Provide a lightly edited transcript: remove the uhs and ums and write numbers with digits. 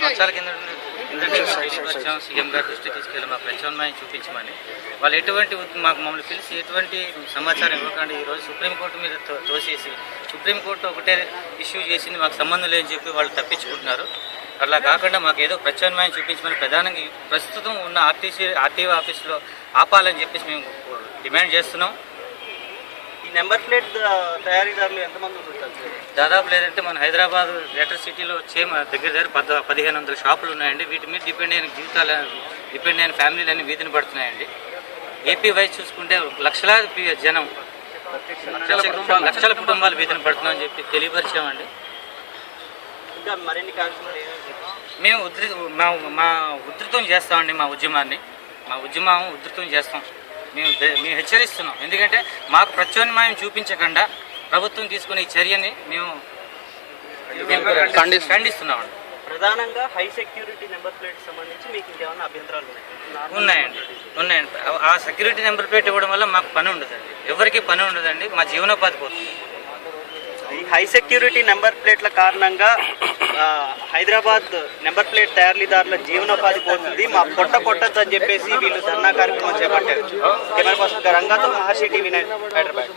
సంవత్సరాల కింద వచ్చాం, సీఎం గారి దృష్టికి తీసుకెళ్ళి మా ప్రత్యామ్నాయం చూపించమని. వాళ్ళు మమ్మల్ని పిలిచి ఎటువంటి సమాచారం ఇవ్వకుండా ఈరోజు సుప్రీంకోర్టు మీద తోసేసి సుప్రీంకోర్టు ఒకటే ఇష్యూ చేసింది, మాకు సంబంధం లేదని చెప్పి వాళ్ళు తప్పించుకుంటున్నారు. అలా కాకుండా మాకు ఏదో ప్రత్యామ్నాయం చూపించమని ప్రధానంగా ప్రస్తుతం ఉన్న ఆర్టీఓ ఆఫీస్లో ఆపాలని చెప్పేసి మేము డిమాండ్ చేస్తున్నాం. ఈ నెంబర్ ప్లేట్ తయారీదారులు ఎంతమంది ఉంటారు? దాదాపు లేదంటే మన హైదరాబాద్ గ్రేటర్ సిటీలో వచ్చే మన దగ్గర 1500 షాపులు ఉన్నాయండి. వీటి మీద డిపెండ్ అయిన ఫ్యామిలీలన్నీ వీధిని పడుతున్నాయండి. ఏపీ వైజ్ చూసుకుంటే లక్షలాది జనం, లక్షల కుటుంబాలు వీధిని పడుతున్నామని చెప్పి తెలియపరిచామండి. ఇంకా మరిన్ని కార్యక్రమాలు మేము మా ఉధృతం చేస్తామండి. మా ఉద్యమం ఉధృతం చేస్తాం. మేము హెచ్చరిస్తున్నాం. ఎందుకంటే మాకు ప్రత్యామ్నాయం చూపించకుండా ప్రభుత్వం తీసుకునే ఈ చర్యని మేము ఖండిస్తున్నామండి. ప్రధానంగా హై సెక్యూరిటీ నెంబర్ ప్లేట్ సంబంధించి మీకు ఇంకేమైనా అభ్యంతరాలు ఉన్నాయండి. ఆ సెక్యూరిటీ నెంబర్ ప్లేట్ ఇవ్వడం వల్ల మాకు పని ఉండదండి, ఎవరికి పని ఉండదండి, మా జీవనోపాధి పోతుంది. ఈ హై సెక్యూరిటీ నెంబర్ ప్లేట్ల కారణంగా హైదరాబాద్ నెంబర్ ప్లేట్ తయారీదారుల జీవనోపాధి పోతుంది, మా కొట్టద్దు అని చెప్పేసి వీళ్ళు ధర్నా కార్యక్రమం చేపట్టారు. కెమెరా పర్సన్ రంగాతో మహర్షి టీవీ 9 హైదరాబాద్.